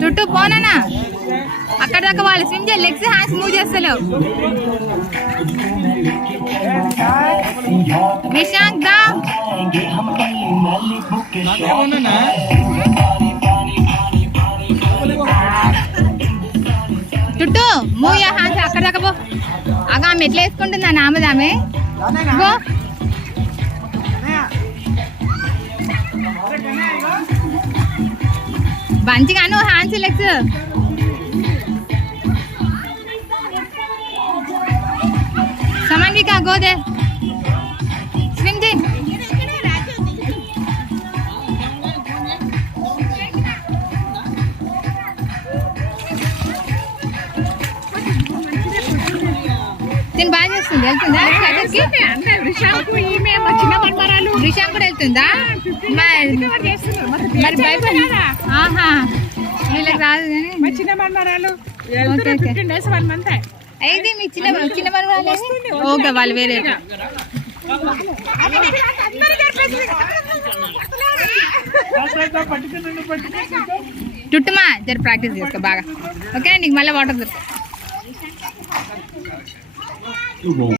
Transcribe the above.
చుట్టూ పోనా అక్కడ దాకా వాళ్ళు స్విమ్ చేయాలి. లెగ్స్ హ్యాండ్స్ మూవ్ చేస్తలేవు. నిశాంక్ దా చుట్టూ మూవ్ యా హ్యాండ్స్ అక్కడ దాకా పో. అగా ఆమె ఎట్లా వేసుకుంటుందా నామదామె గో. మంచిగాను హ్యాండ్స్ లెగ్స్. సమన్విక గో దే స్విమ్ ది. తిని బాగా చేస్తుంది. వెళ్తుందా రిషాంక్ కూడా వెళ్తుందా? మరి భయపడా? ఆహా వీళ్ళకి రాదు కానీ చిన్న మనమరాలు అయితే మీ చిన్న చిన్న మనమరాలు. ఓకే వాళ్ళు వేరే. చుట్టుమా జర ప్రాక్టీస్ చేసుకో బాగా. ఓకే నీకు మళ్ళీ వాటర్ దొరుకుతుంది.